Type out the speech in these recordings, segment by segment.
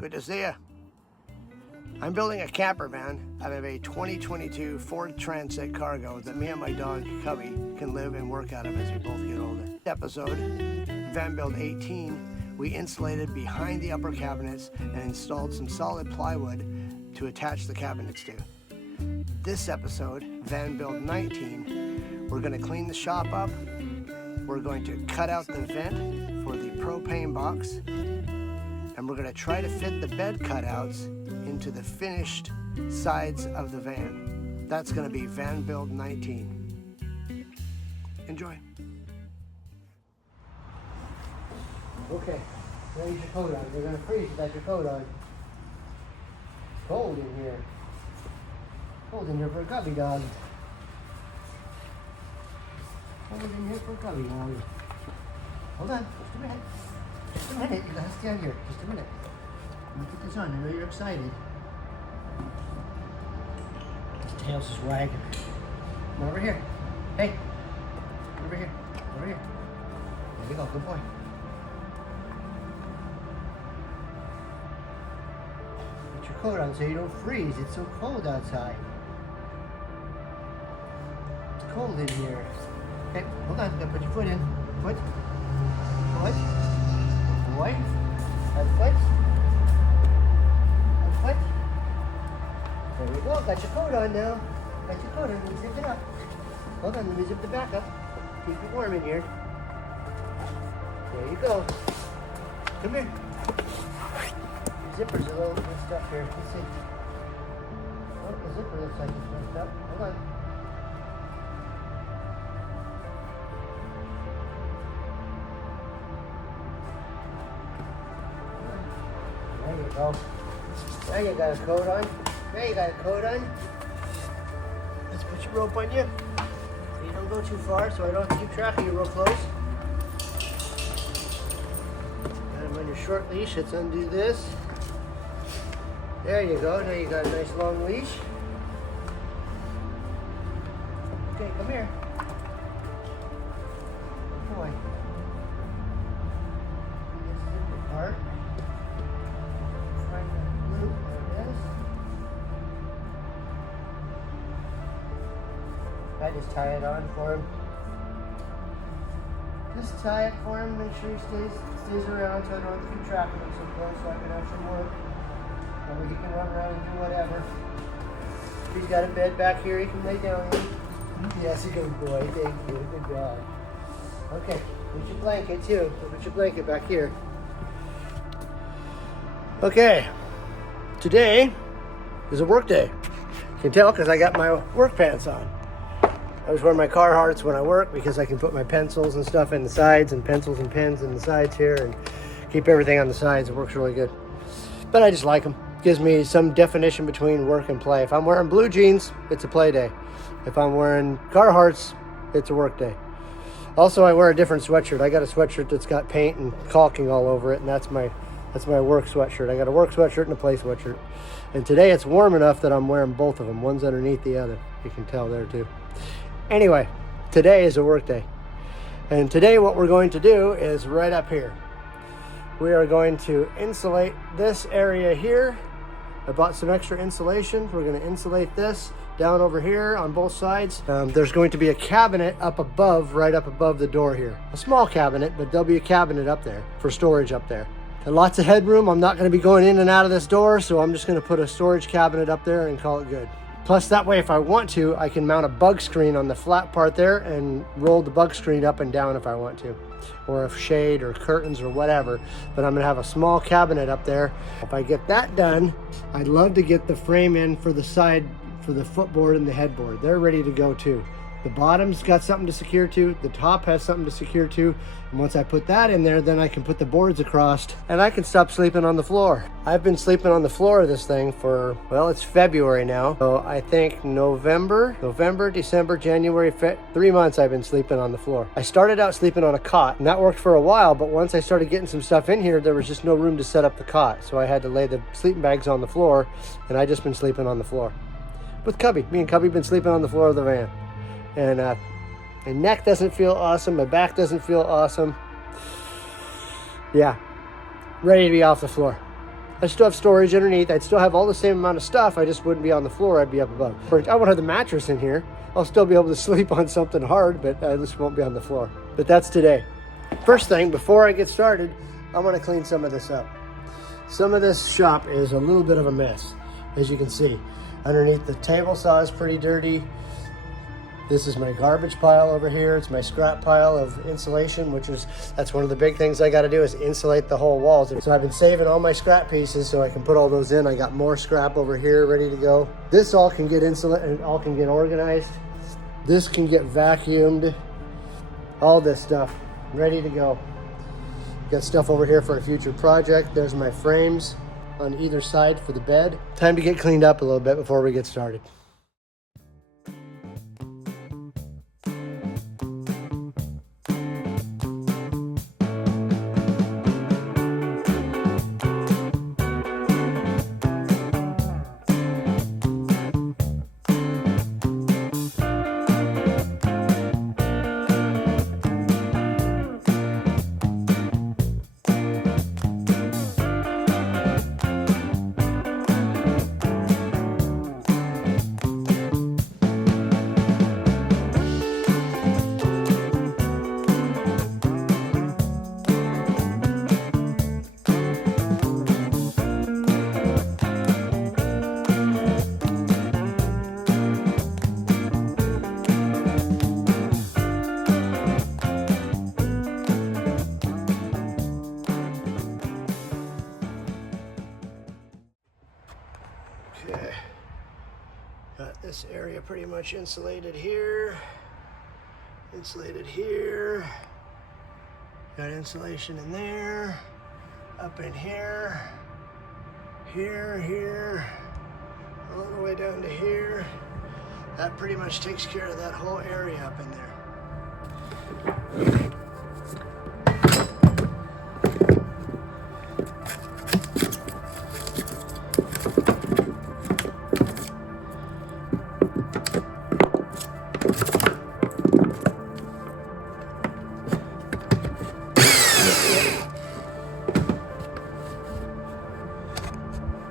Good to see you. I'm building a camper van out of a 2022 Ford Transit Cargo that me and my dog Cubby can live and work out of as we both get older. Episode, Van Build-19, we insulated behind the upper cabinets and installed some solid plywood to attach the cabinets to. This episode, Van Build-19, we're going to clean the shop up. We're going to cut out the vent for the propane box. And we're going to try to fit the bed cutouts into the finished sides of the van. That's going to be Van Build-19. Enjoy. Okay, raise your coat on. You're going to freeze without your coat on. It's cold in here. Cold in here for a cubby dog. Cold in here for a cubby dog. Hold on, just a minute. Just a minute, you gotta stand here. Just a minute. Let me put this on. I know you're excited. His tail's just wagging. Come over here. Hey. Over here. Over here. There you go. Good boy. Put your coat on so you don't freeze. It's so cold outside. It's cold in here. Okay, hold on. You gotta put your foot in. Foot. Foot. Boy, that foot. That foot. There we go. Got your coat on now. Got your coat on. Let me zip it up. Hold on. Let me zip the back up. Keep it warm in here. There you go. Come here. Your zipper's a little messed up here. Let's see. Oh, the zipper looks like it's messed up. Hold on. There you go. Now you got a coat on. Now you got a coat on. Let's put your rope on you. So you don't go too far, so I don't have to keep track of you real close. Got him on your short leash. Let's undo this. There you go. Now you got a nice long leash. Okay, come here. Good boy. This zipper part. I just tie it on for him. Just tie it for him, make sure he stays around so I don't have to keep track of him so close so I can have some work. Or he can run around and do whatever. He's got a bed back here he can lay down in. Yes, a good boy, thank you, good dog. Okay, put your blanket too. Put your blanket back here. Okay, today is a work day. You can tell because I got my work pants on. I always wear my Carhartts when I work because I can put my pencils and stuff in the sides and pencils and pens in the sides here and keep everything on the sides. It works really good. But I just like them. Gives me some definition between work and play. If I'm wearing blue jeans, it's a play day. If I'm wearing Carhartts, it's a work day. Also, I wear a different sweatshirt. I got a sweatshirt that's got paint and caulking all over it, and that's my work sweatshirt. I got a work sweatshirt and a play sweatshirt. And today it's warm enough that I'm wearing both of them. One's underneath the other. You can tell there too. Anyway, today is a work day. And today what we're going to do is right up here. We are going to insulate this area here. I bought some extra insulation. We're going to insulate this down over here on both sides. There's going to be a cabinet up above, right up above the door here. A small cabinet, but there'll be a cabinet up there for storage up there. And lots of headroom. I'm not going to be going in and out of this door, so I'm just going to put a storage cabinet up there and call it good. Plus that way, if I want to, I can mount a bug screen on the flat part there and roll the bug screen up and down if I want to. Or a shade or curtains or whatever. But I'm gonna have a small cabinet up there. If I get that done, I'd love to get the frame in for the side, for the footboard and the headboard. They're ready to go too. The bottom's got something to secure to, the top has something to secure to, and once I put that in there, then I can put the boards across and I can stop sleeping on the floor. I've been sleeping on the floor of this thing for, well, it's February now, so I think November, December, January, 3 months I've been sleeping on the floor. I started out sleeping on a cot, and that worked for a while, but once I started getting some stuff in here, there was just no room to set up the cot, so I had to lay the sleeping bags on the floor, and I just been sleeping on the floor. With Cubby. Me and Cubby been sleeping on the floor of the van. And my neck doesn't feel awesome. My back doesn't feel awesome. Yeah, ready to be off the floor. I still have storage underneath. I'd still have all the same amount of stuff. I just wouldn't be on the floor. I'd be up above. I won't have the mattress in here. I'll still be able to sleep on something hard, but I just won't be on the floor. But that's today. First thing, before I get started, I want to clean some of this up. Some of this shop is a little bit of a mess, as you can see. Underneath the table saw is pretty dirty. This is my garbage pile over here. It's my scrap pile of insulation, that's one of the big things I got to do is insulate the whole walls. So I've been saving all my scrap pieces so I can put all those in. I got more scrap over here ready to go. This all can get insulated and all can get organized. This can get vacuumed. All this stuff ready to go. Got stuff over here for a future project. There's my frames on either side for the bed. Time to get cleaned up a little bit before we get started. Okay, got this area pretty much insulated here, got insulation in there, up in here, here, all the way down to here. That pretty much takes care of that whole area up in there.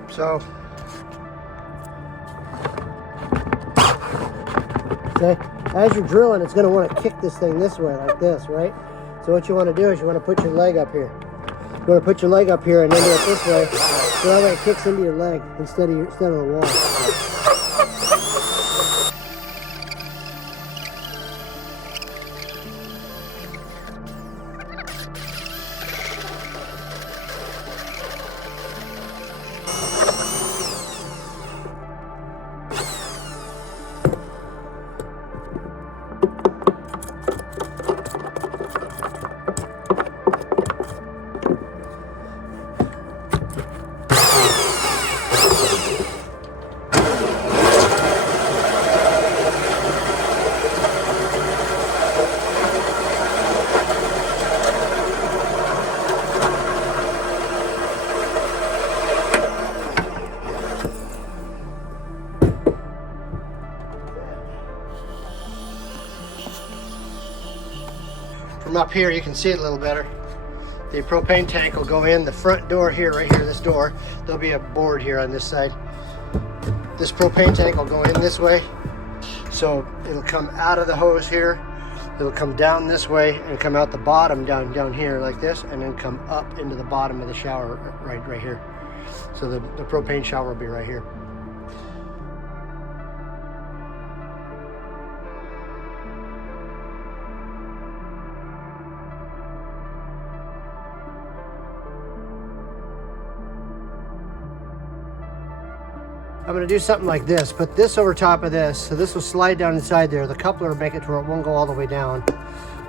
So, okay, as you're drilling, it's going to want to kick this thing this way, like this, right? So what you want to do is you want to put your leg up here. You want to put your leg up here and then do it this way, so that way it kicks into your leg instead of the wall. From up here, you can see it a little better. The propane tank will go in the front door here, right here, this door. There'll be a board here on this side. This propane tank will go in this way. So it'll come out of the hose here. It'll come down this way and come out the bottom down here like this, and then come up into the bottom of the shower right here. So the propane shower will be right here. I'm going to do something like this. Put this over top of this. So this will slide down inside there. The coupler will make it to where it won't go all the way down.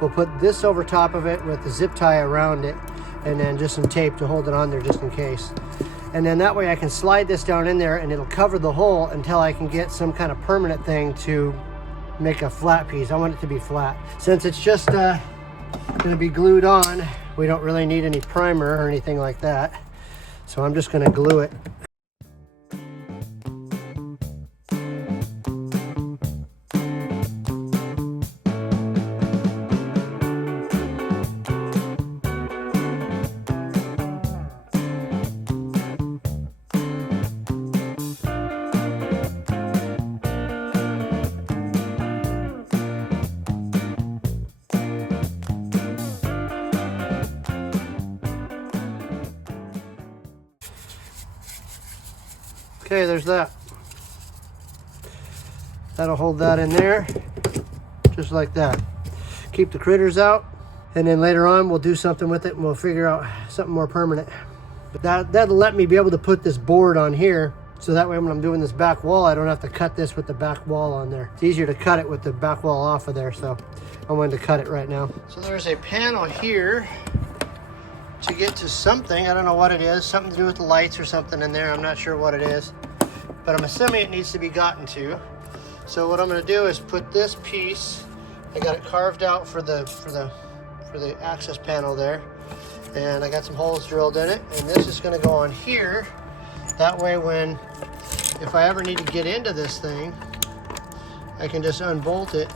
We'll put this over top of it with the zip tie around it, and then just some tape to hold it on there just in case. And then that way I can slide this down in there and it'll cover the hole until I can get some kind of permanent thing to make a flat piece. I want it to be flat. Since it's just going to be glued on, we don't really need any primer or anything like that. So I'm just going to glue it. Okay, there's that. That'll hold that in there, just like that. Keep the critters out, and then later on we'll do something with it and we'll figure out something more permanent. But that'll let me be able to put this board on here, so that way when I'm doing this back wall, I don't have to cut this with the back wall on there. It's easier to cut it with the back wall off of there, so I'm going to cut it right now. So there's a panel here to get to something. I don't know what it is, something to do with the lights or something in there. I'm not sure what it is, but I'm assuming it needs to be gotten to. So what I'm going to do is put this piece, I got it carved out for the access panel there, and I got some holes drilled in it, and this is going to go on here. That way if I ever need to get into this thing, I can just unbolt it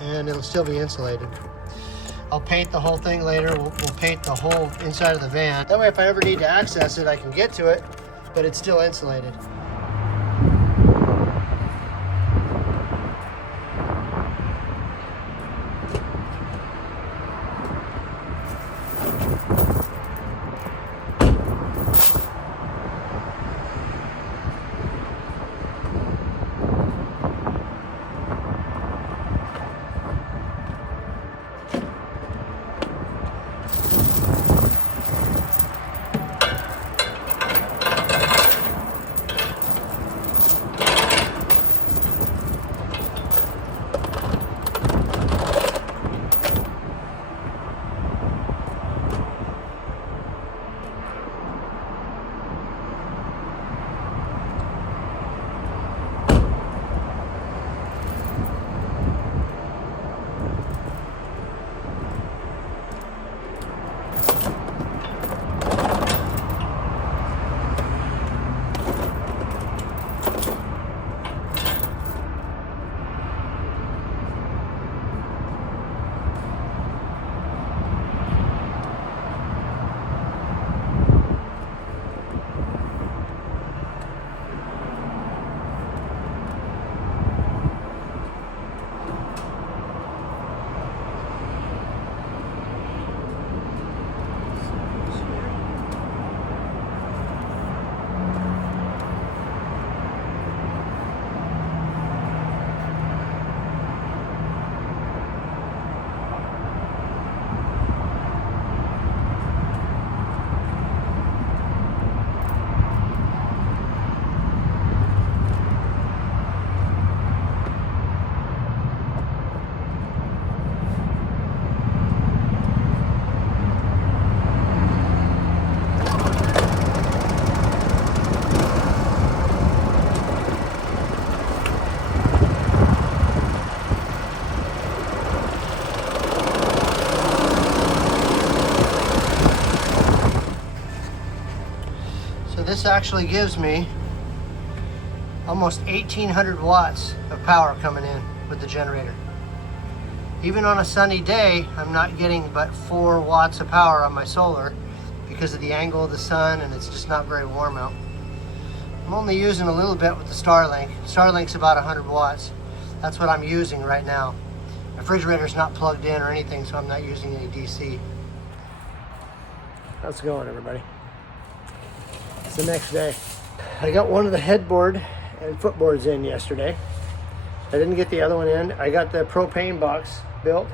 and it'll still be insulated. I'll paint the whole thing later. We'll paint the whole inside of the van. That way if I ever need to access it, I can get to it, but it's still insulated. This actually gives me almost 1,800 watts of power coming in with the generator. Even on a sunny day, I'm not getting but 4 watts of power on my solar because of the angle of the sun, and it's just not very warm out. I'm only using a little bit with the Starlink. Starlink's about 100 watts. That's what I'm using right now. My refrigerator's not plugged in or anything, so I'm not using any DC. How's it going, everybody? It's the next day. I got one of the headboard and footboards in yesterday. I didn't get the other one in. I got the propane box built.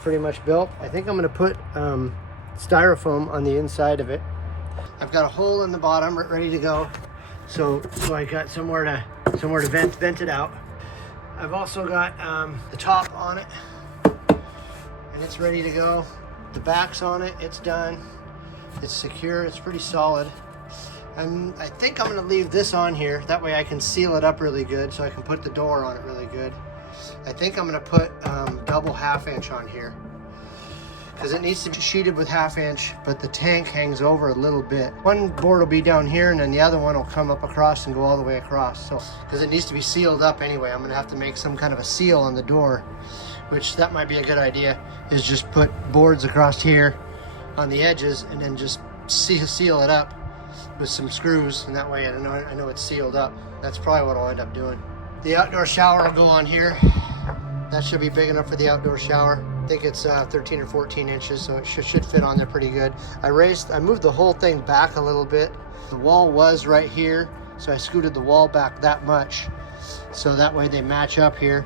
Pretty much built. I think I'm going to put styrofoam on the inside of it. I've got a hole in the bottom ready to go, so I got somewhere to vent it out. I've also got the top on it, and it's ready to go. The back's on it. It's done. It's secure. It's pretty solid. And I think I'm going to leave this on here. That way I can seal it up really good, so I can put the door on it really good. I think I'm going to put double 1/2 inch on here, because it needs to be sheeted with 1/2 inch, but the tank hangs over a little bit. One board will be down here, and then the other one will come up across and go all the way across. So, because it needs to be sealed up anyway, I'm going to have to make some kind of a seal on the door, which that might be a good idea, is just put boards across here on the edges and then just seal it up with some screws, and that way I know it's sealed up. That's probably what I'll end up doing. The outdoor shower will go on here. That should be big enough for the outdoor shower. I think it's 13 or 14 inches, so it should fit on there pretty good. I moved the whole thing back a little bit The wall was right here, so I scooted the wall back that much, so that way they match up here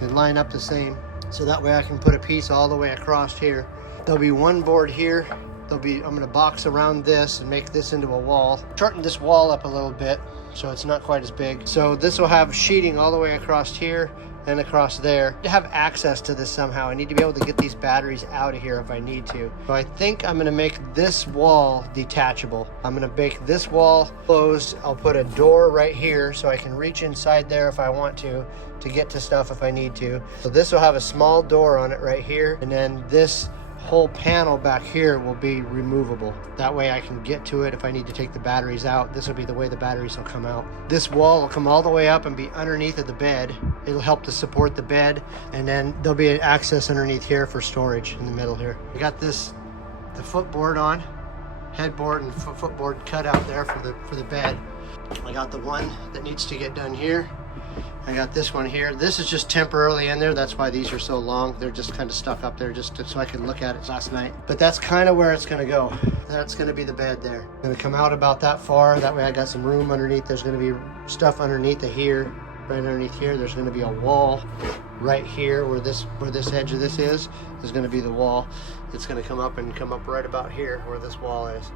and line up the same. So that way I can put a piece all the way across here. There'll be one board here. I'm gonna box around this and make this into a wall. Shorten this wall up a little bit so it's not quite as big. So this will have sheeting all the way across here and across there. To have access to this somehow, I need to be able to get these batteries out of here if I need to. So I think I'm gonna make this wall detachable. I'm gonna make this wall closed. I'll put a door right here so I can reach inside there if I want to get to stuff if I need to. So this will have a small door on it right here, and then this whole panel back here will be removable. That way I can get to it if I need to take the batteries out. This will be the way the batteries will come out. This wall will come all the way up and be underneath of the bed. It'll help to support the bed, and then there'll be an access underneath here for storage in the middle here. I got the footboard on, headboard and footboard cut out there for the bed. I got the one that needs to get done here. I got this one here. This is just temporarily in there. That's why these are so long. They're just kind of stuck up there just so I could look at it last night. But that's kind of where it's going to go. That's going to be the bed there. I'm going to come out about that far. That way I got some room underneath. There's going to be stuff underneath of here. Right underneath here, there's going to be a wall right here where this edge of this is going to be the wall. It's going to come up right about here where this wall is.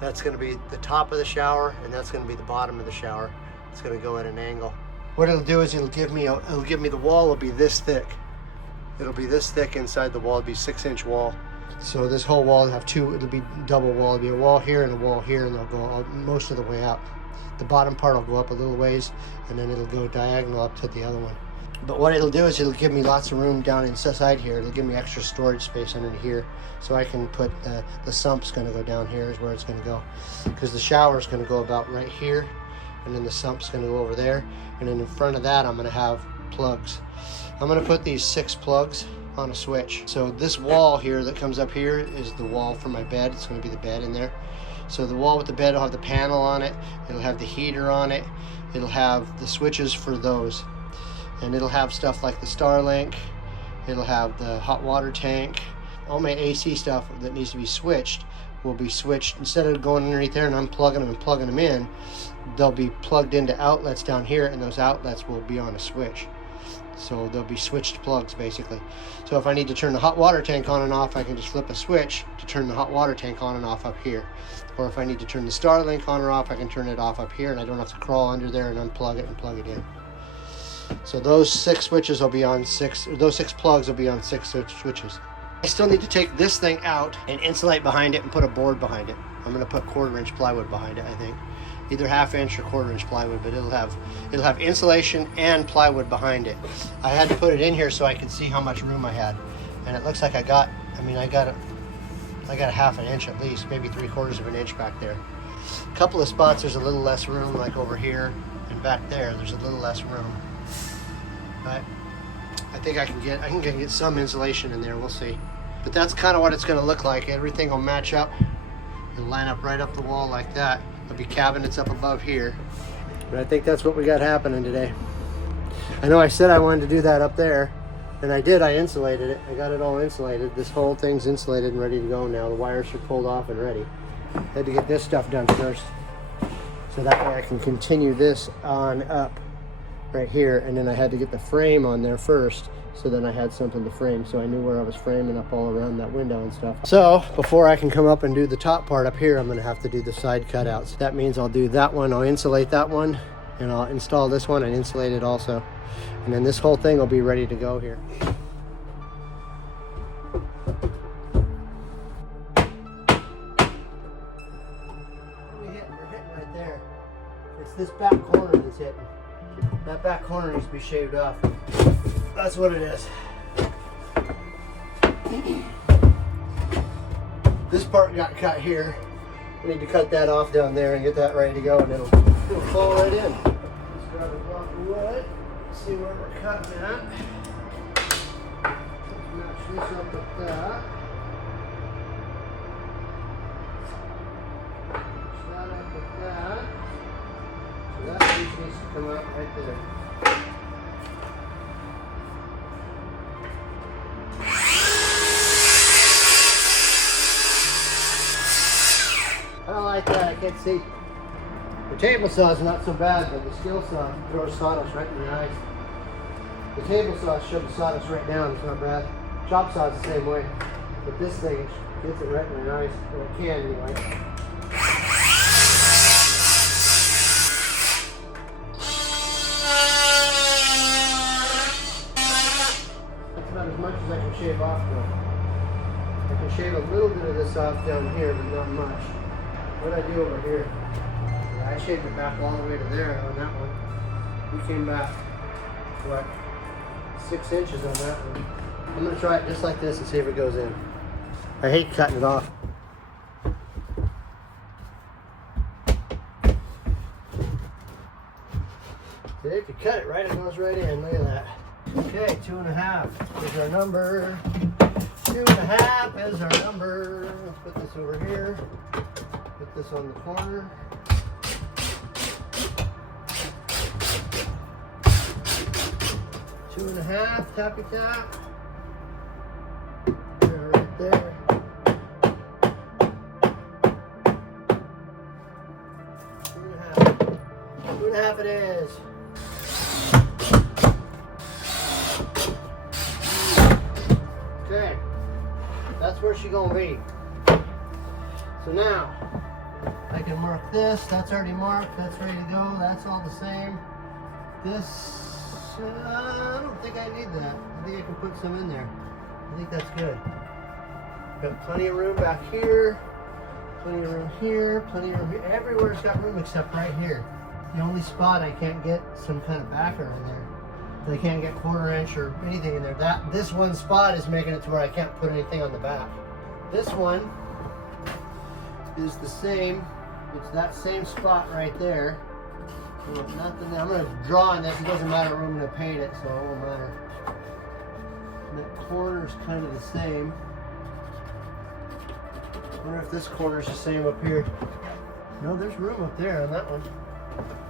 That's going to be the top of the shower, and that's going to be the bottom of the shower. It's going to go at an angle. What it'll do is it'll give me the wall will be this thick. It'll be this thick inside the wall. It'll be 6-inch wall. So this whole wall will have it'll be double wall. It'll be a wall here and a wall here, and they'll go most of the way out. The bottom part will go up a little ways, and then it'll go diagonal up to the other one. But what it'll do is it'll give me lots of room down inside here. It'll give me extra storage space under here, so I can put the sump's going to go down here is where it's going to go, because the shower is going to go about right here, and then the sump's going to go over there, and then in front of that I'm going to have plugs. I'm going to put these 6 plugs on a switch. So this wall here that comes up here is the wall for my bed. It's going to be the bed in there. So the wall with the bed will have the panel on it. It'll have the heater on it. It'll have the switches for those. And it'll have stuff like the Starlink. It'll have the hot water tank. All my AC stuff that needs to be switched will be switched. Instead of going underneath there and unplugging them and plugging them in, they'll be plugged into outlets down here, and those outlets will be on a switch. So they'll be switched plugs basically. So if I need to turn the hot water tank on and off, I can just flip a switch to turn the hot water tank on and off up here. Or if I need to turn the Starlink on or off, I can turn it off up here, and I don't have to crawl under there and unplug it and plug it in. So those 6 switches will be on 6, or those 6 plugs will be on 6 switches. I still need to take this thing out and insulate behind it and put a board behind it. I'm going to put 1/4-inch plywood behind it, I think. Either 1/2-inch or 1/4-inch plywood, but it'll have insulation and plywood behind it. I had to put it in here so I could see how much room I had, and it looks like I got a 1/2 inch at least, maybe 3/4 of an inch back there. A couple of spots there's a little less room, like over here and back there. There's a little less room, but I think I can get some insulation in there. We'll see. But that's kind of what it's going to look like. Everything will match up. It'll line up right up the wall like that. There'll be cabinets up above here. But I think that's what we got happening today. I know I said I wanted to do that up there, and I did. I insulated it. I got it all insulated. This whole thing's insulated and ready to go now. The wires are pulled off and ready. I had to get this stuff done first, so that way I can continue this on up right here, and then I had to get the frame on there first, so then I had something to frame, so I knew where I was framing up all around that window and stuff. So before I can come up and do the top part up here, I'm going to have to do the side cutouts. That means I'll do that one, I'll insulate that one, and I'll install this one and insulate it also, and then this whole thing will be ready to go here. We're hitting right there. It's this back corner that's hitting. That back corner needs to be shaved off. That's what it is. This part got cut here. I need to cut that off down there and get that ready to go, and it'll fall right in. Let's grab a block of wood, see where we're cutting at. Let's match this up with that. Match that up with that. So that piece needs to come out right there. I don't like that. I can't see. The table saw is not so bad, but the skill saw throws sawdust right in the eyes. The table saw shoves the sawdust right down. It's not bad. Chop saw is the same way, but this thing gets it right in the eyes. Well, it can anyway. That's about as much as I can shave off though. I can shave a little bit of this off down here, but not much. What I do over here? I shaved it back all the way to there on that one. We came back, what, 6 inches on that one. I'm going to try it just like this and see if it goes in. I hate cutting it off. See, if you cut it right, it goes right in. Look at that. Okay, 2.5 is our number. 2.5 is our number. Let's put this over here. Put this on the corner. 2.5, tappy tap. There, right there. 2.5. 2.5 it is. Okay, that's where she's gonna be. So now, I can mark this. That's already marked. That's ready to go. That's all the same. This. I don't think I need that. I think I can put some in there. I think that's good. Got plenty of room back here. Plenty of room here. Plenty of room here. Everywhere's got room except right here. The only spot I can't get some kind of backer in there. I can't get 1/4 inch or anything in there. This one spot is making it to where I can't put anything on the back. This one is the same. It's that same spot right there. Nothing. I'm going to draw on this. It doesn't matter. I'm going to paint it, so it won't matter. And that corner is kind of the same. I wonder if this corner is the same up here. No, there's room up there on that one.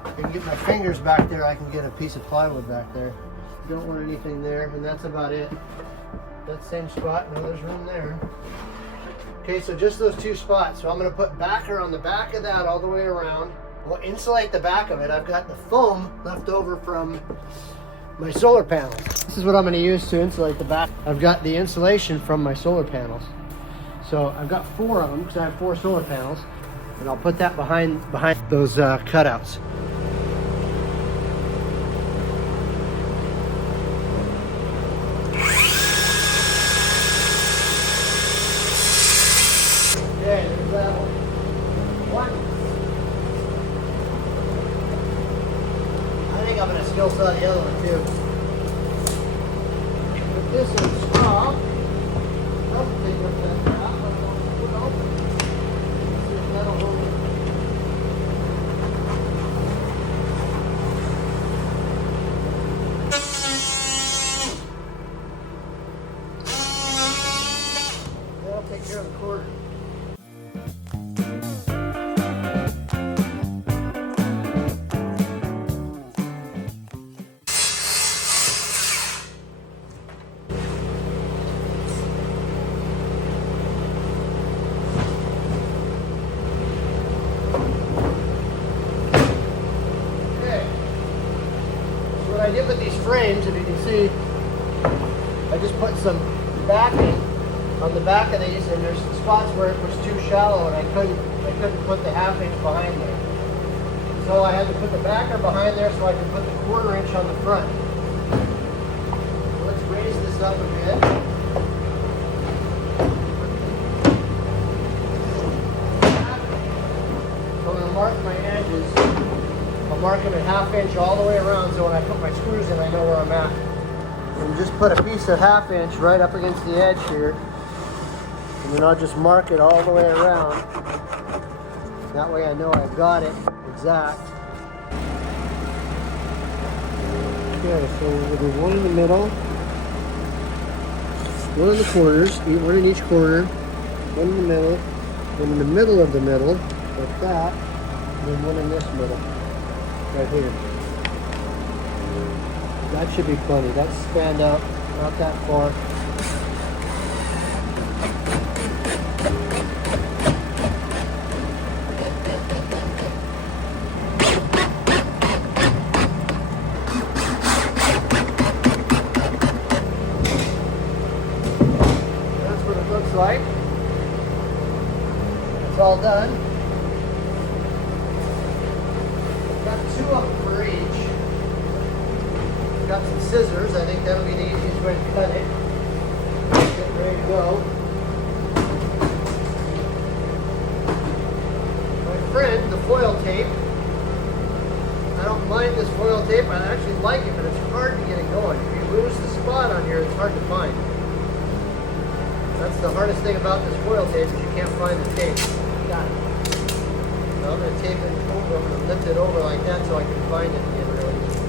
I can get my fingers back there. I can get a piece of plywood back there. Don't want anything there, and that's about it. That same spot. No, there's room there. Okay, so just those 2 spots. So I'm going to put backer on the back of that all the way around. We'll insulate the back of it. I've got the foam left over from my solar panels. This is what I'm going to use to insulate the back. I've got the insulation from my solar panels. So I've got 4 of them because I have 4 solar panels. And I'll put that behind those cutouts. Okay, there's that one. I think I'm going to still saw the other one too. Put this in stop. Don't take up that crap. That'll hold it. That'll take care of the cord. What I did with these frames, if you can see, I just put some backing on the back of these, and there's spots where it was too shallow and I couldn't put the 1/2 inch behind there. So I had to put the backer behind there so I could put the 1/4 inch on the front. So let's raise this up a bit. So I'm going to mark my edges. I'll mark them at 1/2 inch all the way around, so when I put my screws in, I know where I'm at. And just put a piece of 1/2 inch right up against the edge here. And then I'll just mark it all the way around. That way I know I've got it exact. Okay, so we'll do one in the middle, one in the corners, one in each corner, one in the middle, one in the middle of the middle, like that, and then one in this middle. Right here. That should be plenty. That's stand up, not that far. Got 2 of them for each. Got some scissors. I think that'll be the easiest way to cut it. Get ready to go. My friend, the foil tape. I don't mind this foil tape. I actually like it, but it's hard to get it going. If you lose the spot on here, it's hard to find. That's the hardest thing about this foil tape, is you can't find the tape. Got it. So I'm going to tape it over. I'm going to lift it over like that so I can find it again really easy.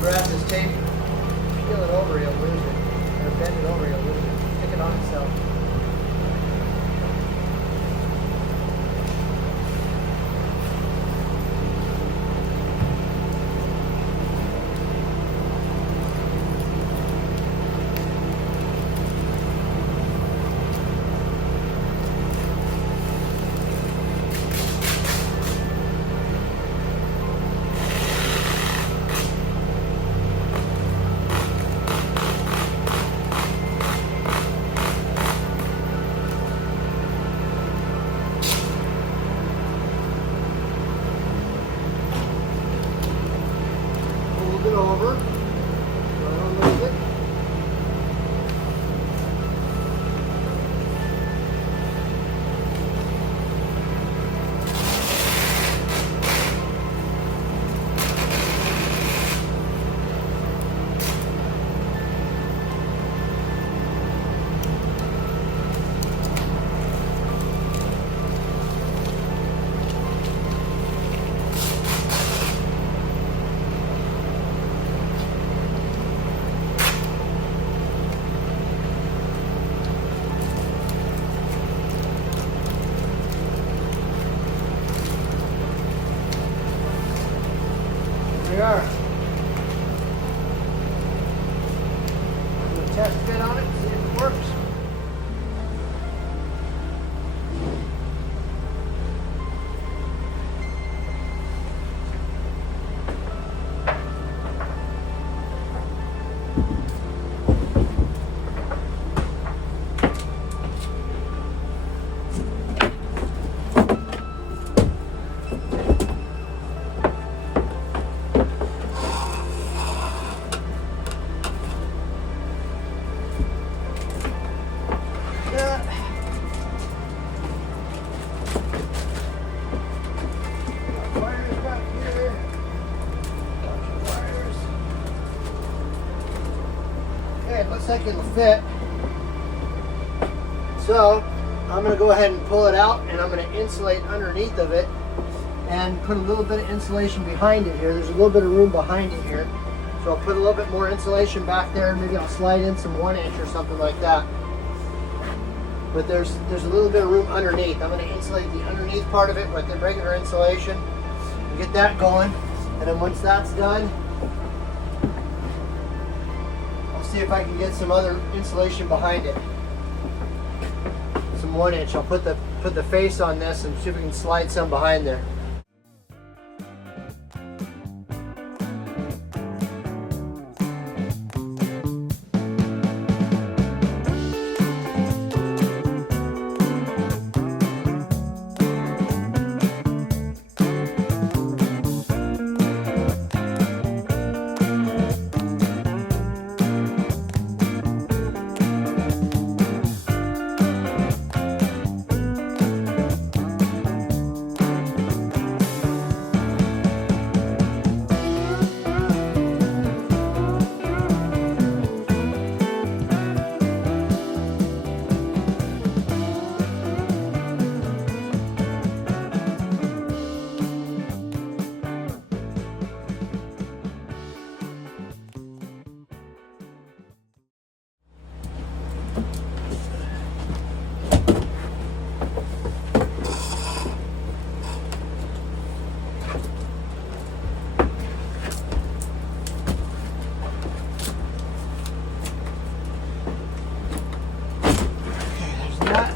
Grab this tape, peel it over, you'll lose it. Or bend it over, you'll lose it. Stick it on itself. Over. Don't lose it. There we are. Do a test fit on it, see if it works. Looks like it'll fit. So I'm going to go ahead and pull it out, and I'm going to insulate underneath of it and put a little bit of insulation behind it here. There's a little bit of room behind it here. So I'll put a little bit more insulation back there. Maybe I'll slide in some 1-inch or something like that. But there's a little bit of room underneath. I'm going to insulate the underneath part of it with the regular insulation. Get that going. And then once that's done, see if I can get some other insulation behind it. Some 1-inch. I'll put the face on this and see if we can slide some behind there. That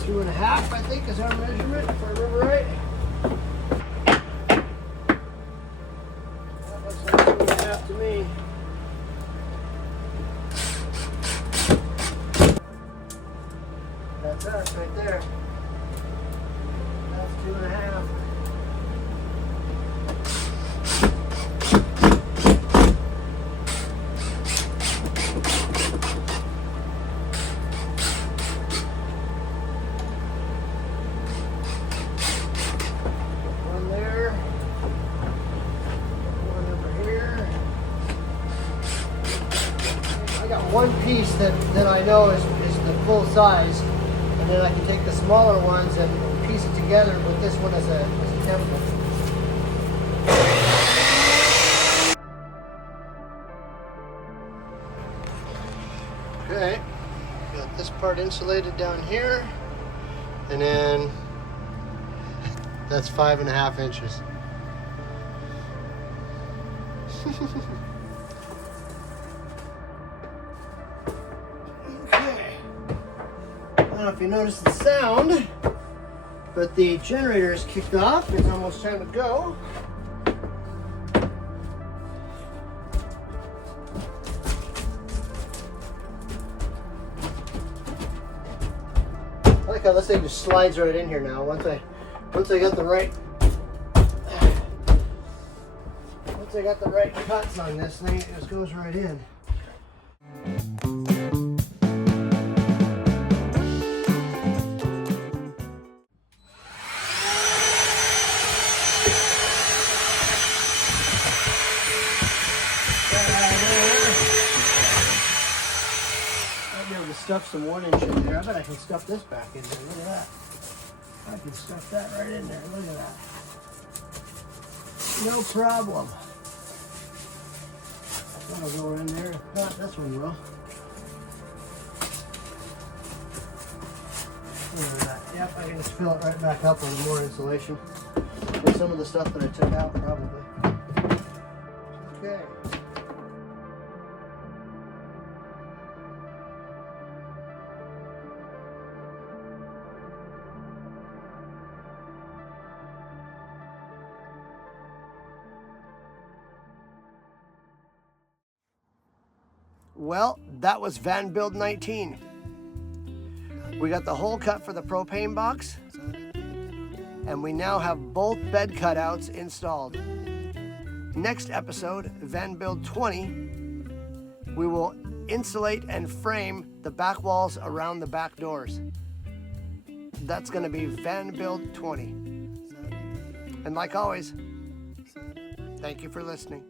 2.5, I think, is our measurement, if I remember right. That looks like 2.5 to me. That's us right there. That's 2.5. One piece that I know is the full size, and then I can take the smaller ones and piece it together with this one as a template. Okay, got this part insulated down here, and then that's 5.5 inches. I don't know if you noticed the sound, but the generator is kicked off. It's almost time to go. I like how this thing just slides right in here now. Once I got the right cuts on this thing, it just goes right in. Stuff some 1-inch in there. I bet I can stuff this back in there. Look at that. I can stuff that right in there. Look at that. No problem. That'll go in there. If not, this one will. Look at that. Yep, I can just fill it right back up with more insulation. With some of the stuff that I took out, probably. Okay. Well, that was Build-19. We got the hole cut for the propane box, and we now have both bed cutouts installed. Next episode, Build-20, we will insulate and frame the back walls around the back doors. That's going to be Build-20. And like always, thank you for listening.